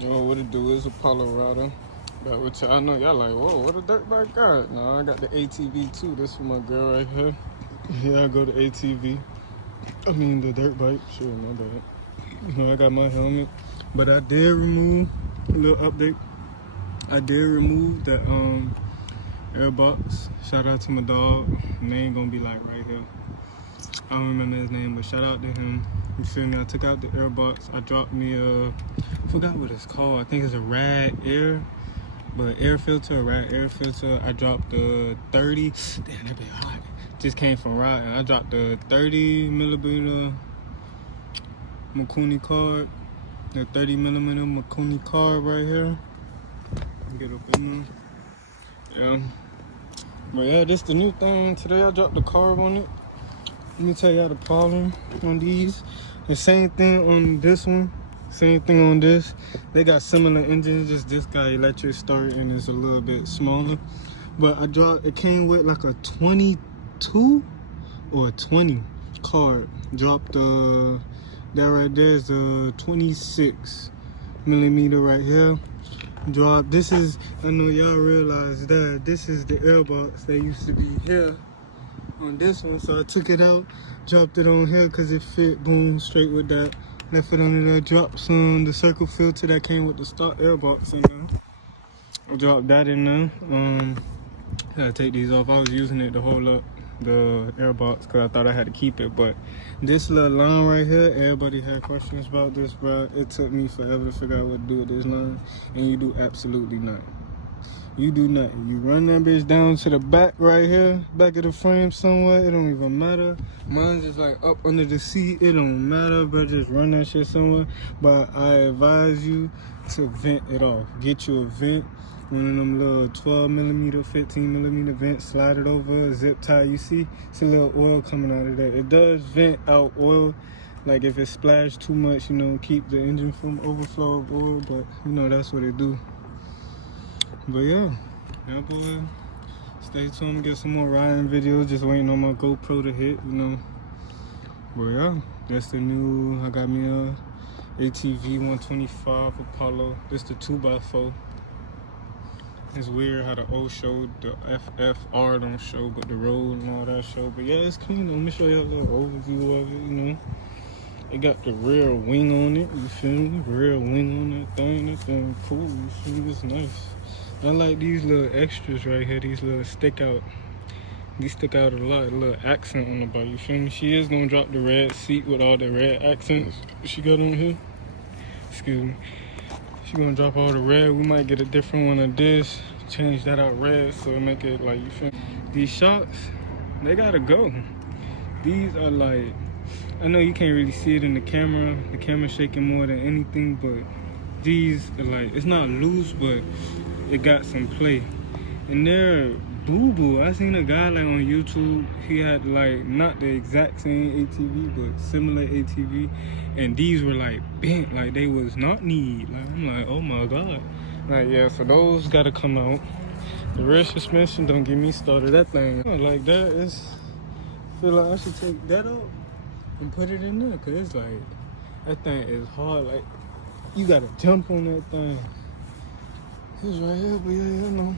Yo, what it do is Apollo Rider. But which I know y'all like, whoa, what a dirt bike got? No, I got the ATV too. This for my girl right here. Yeah, I go to ATV. I mean the dirt bike. Sure, my bad. You know, I got my helmet. But I did remove a little update. I did remove the airbox. Shout out to my dog. Name gonna be like right here. I don't remember his name, but shout out to him. You feel me? I took out the airbox. I dropped me I forgot what it's called. I think it's a rad air, but air filter, a rad air filter. I dropped the 30. Damn, that be hot. Just came from Rod, and I dropped the 30 millimeter Makuni carb. The 30 millimeter Makuni carb right here. Get up in there. Yeah. But yeah, this the new thing. Today I dropped the carb on it. Let me tell y'all the problem on these. The same thing on this one. Same thing on this. They got similar engines, just this guy electric start and it's a little bit smaller. But I dropped, it came with like a 22 or a 20 carb. Dropped that right there is a 26 millimeter right here. Drop. This is, I know y'all realize that this is the airbox that used to be here on this one, so I took it out, dropped it on here because it fit, boom, straight with that. Left it under there, dropped some the circle filter that came with the stock airbox in there. I dropped that in there. Gotta take these off. I was using it to hold up the airbox because I thought I had to keep it, but this little line right here, everybody had questions about this, bro. It took me forever to figure out what to do with this line, and you do absolutely nothing. You do nothing. You run that bitch down to the back right here, back of the frame somewhere. It don't even matter. Mine's just like up under the seat. It don't matter, but just run that shit somewhere. But I advise you to vent it off. Get you a vent. One of them little 12 millimeter, 15 millimeter vents, slide it over, zip tie. You see, it's a little oil coming out of there. It does vent out oil. Like if it splashed too much, you know, keep the engine from overflow of oil. But you know, that's what it do. But yeah, boy, stay tuned, get some more riding videos, just waiting on my GoPro to hit, you know. But yeah, that's the new, I got me a ATV 125 Apollo. This the 2x4. It's weird how the O show, the FFR don't show, but the road and all that show. But yeah, it's clean. Let me show you a little overview of it, you know. It got the rear wing on it, you feel me? Rear wing on that thing. That thing cool, you feel me? It's nice. I like these little extras right here, these little stick out. These stick out a lot, a little accent on the bike, you feel me? She is gonna drop the red seat with all the red accents she got on here. Excuse me. She gonna drop all the red. We might get a different one of this, change that out red so it make it like, you feel me? These shocks, they gotta go. These are like, I know you can't really see it in the camera's shaking more than anything, but these are like, it's not loose, but it got some play. And they're boo-boo. I seen a guy like on YouTube, he had like, not the exact same ATV, but similar ATV, and these were like bent, like they was not need. Like, I'm like, oh my God. Like, yeah, so those gotta come out. The rear suspension, don't get me started. That thing, like that is, I feel like I should take that out and put it in there, cause it's like, that thing is hard, like, you gotta jump on that thing. It's right here, but yeah, you know,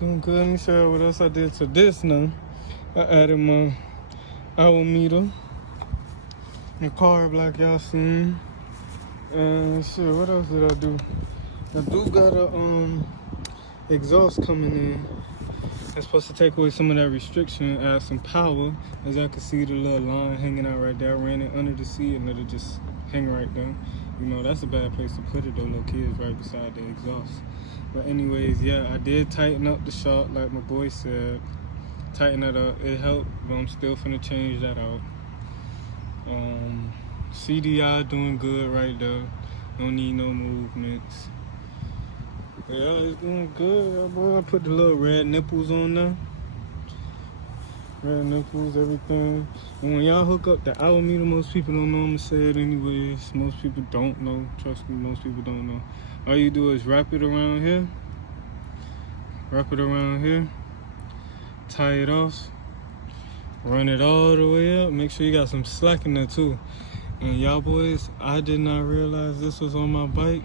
doing good. Let me show you what else I did to this now. I added my hour meter, the carb like y'all seen, and shit, what else did I do? I do got a exhaust coming in. It's supposed to take away some of that restriction, add some power. As y'all can see, the little line hanging out right there. I ran it under the seat and let it just hang right there. You know, that's a bad place to put it though, low key, is right beside the exhaust. But anyways, yeah, I did tighten up the shock like my boy said. Tighten it up, it helped, but I'm still finna change that out. CDI doing good right there. Don't need no movements. But yeah, it's doing good, boy. I put the little red nipples on there. Red nipples, everything. And when y'all hook up the hour meter, most people don't know. I'm gonna say it anyways. Most people don't know. Trust me, most people don't know. All you do is wrap it around here. Wrap it around here. Tie it off. Run it all the way up. Make sure you got some slack in there too. And y'all boys, I did not realize this was on my bike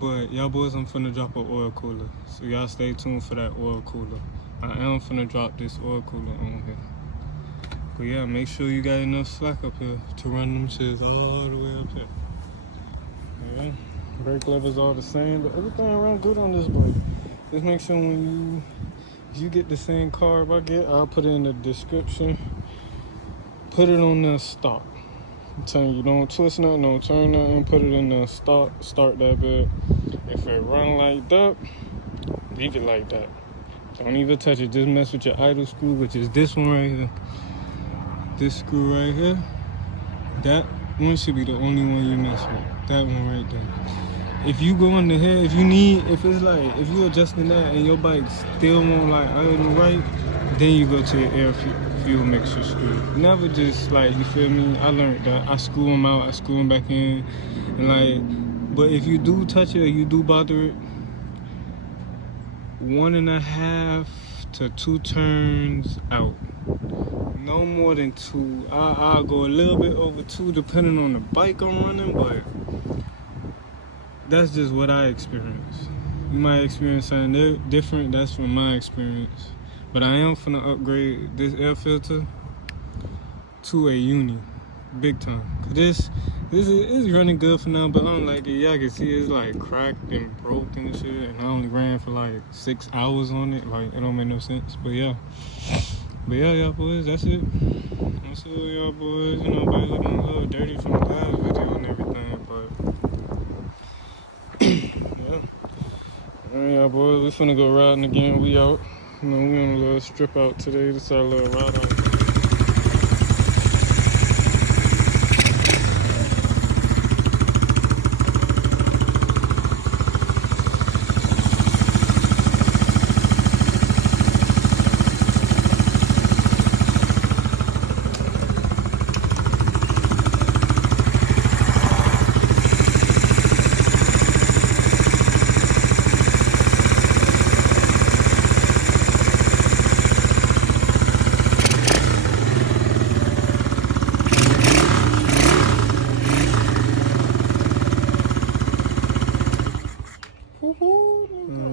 But y'all boys, I'm finna drop an oil cooler. So y'all stay tuned for that oil cooler. I am finna drop this oil cooler on here. But yeah, make sure you got enough slack up here to run them shits all the way up here. Yeah, brake levers all the same, but everything around good on this bike. Just make sure when you get the same carb I get, I'll put it in the description. Put it on the stock. I'm telling you, don't twist nothing, don't turn nothing. Put it in the stock, start that bit. If it run like that, leave it like that. Don't even touch it. Just mess with your idle screw, which is this one right here. This screw right here. That one should be the only one you mess with. That one right there. If you go in the head, if you adjusting that and your bike still won't like idle right, then you go to your air fuel mixture screw. Never just like, you feel me? I learned that. I screw them out, I screw them back in, and like. But if you do touch it or you do bother it, 1.5 to 2 turns out. No more than 2. I'll go a little bit over 2 depending on the bike I'm running, but that's just what I experienced. You might experience something different. That's from my experience. But I am finna upgrade this air filter to a uni, big time. This is running good for now, but I don't like it. Y'all can see it's like cracked and broke and shit, and I only ran for like 6 hours on it. Like, it don't make no sense. But yeah, y'all boys, that's it. That's it, y'all boys. You know, bike looking a little dirty from the last video and everything, but yeah. Alright, y'all boys, we finna go riding again. We out. You know, we on a little strip out today. This is our little ride out.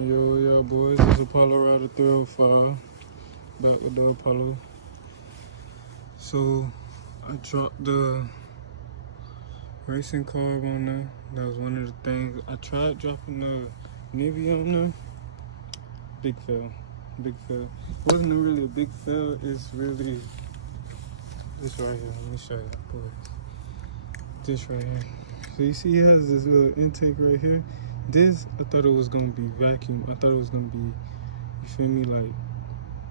Yo, boys, this is Apollo Rider 305, back with the Apollo. So, I dropped the racing carb on there. That was one of the things. I tried dropping the Navy on there. Big fail. Wasn't really a big fail, it's really this right here. Let me show you, boys. This right here. So you see it has this little intake right here. This, I thought it was gonna be vacuum. I thought it was gonna be, you feel me, like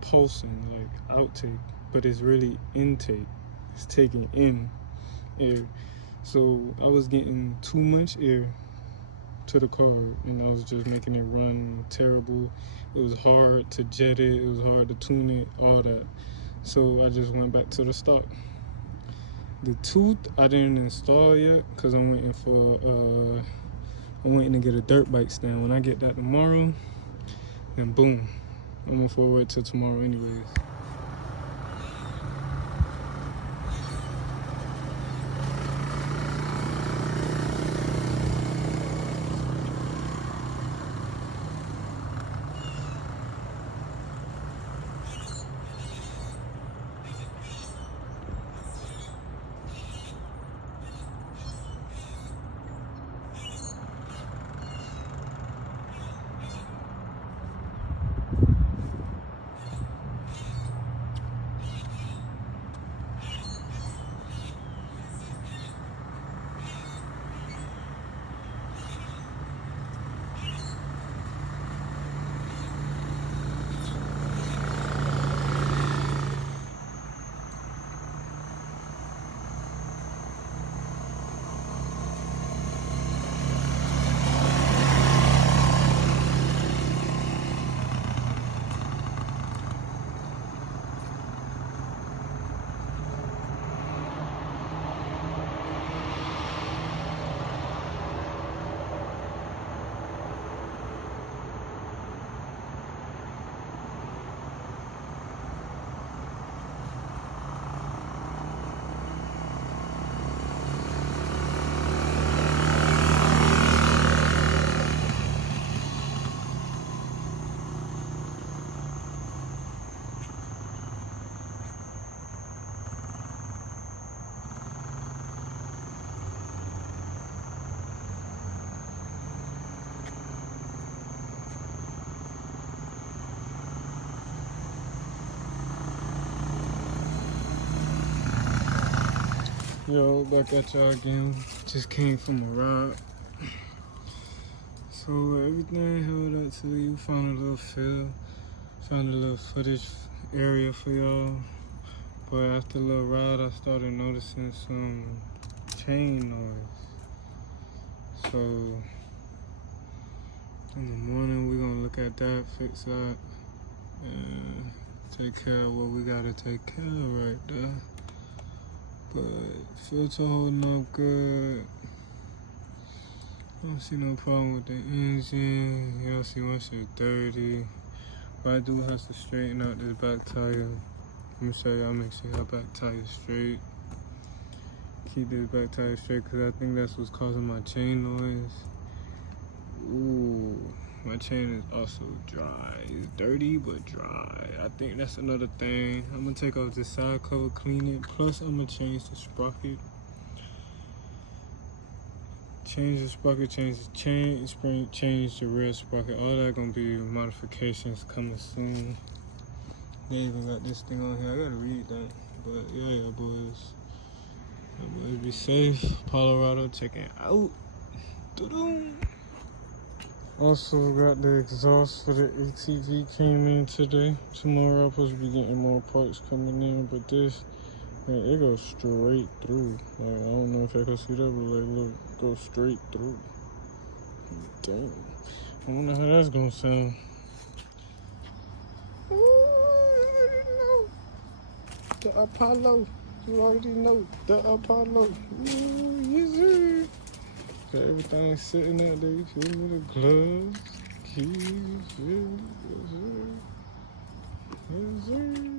pulsing, like outtake, but it's really intake. It's taking in air. So I was getting too much air to the car, and I was just making it run terrible. It was hard to jet it. It was hard to tune it, all that. So I just went back to the stock. The tooth I didn't install yet because I'm waiting for I'm waiting to get a dirt bike stand. When I get that tomorrow, then boom, I'm gonna forward to tomorrow anyways. Yo, back at y'all again. Just came from a ride. So everything held up to you. Found a little footage area for y'all. But after a little ride, I started noticing some chain noise. So in the morning, we're gonna look at that, fix that, and take care of what we gotta take care of right there. But filter holding up good. I don't see no problem with the engine. You don't see one shit dirty. But I do have to straighten out this back tire. Let me show y'all, make sure y'all back tire straight. Keep this back tire straight because I think that's what's causing my chain noise. Ooh, my chain is also dry. It's dirty but dry. I think that's another thing. I'm gonna take off this side cover, clean it. Plus I'm gonna change the sprocket. Change the sprocket, change the chain spring, change the rear sprocket. All that gonna be modifications coming soon. They even got this thing on here. I gotta read that. But yeah, boys. Boys, be safe. Colorado checking out. Doo-doo. Also got the exhaust for the ATV came in today. Tomorrow I'm supposed to be getting more parts coming in, but this, man, it goes straight through. Like, I don't know if I can see that, but like, look, go straight through. Damn. I wonder how that's gonna sound. Ooh, you already know. The Apollo. You already know. The Apollo. Ooh, yes, got everything sitting out there, you feel me? The gloves, keys, you feel me? Yes, sir. Yes, sir.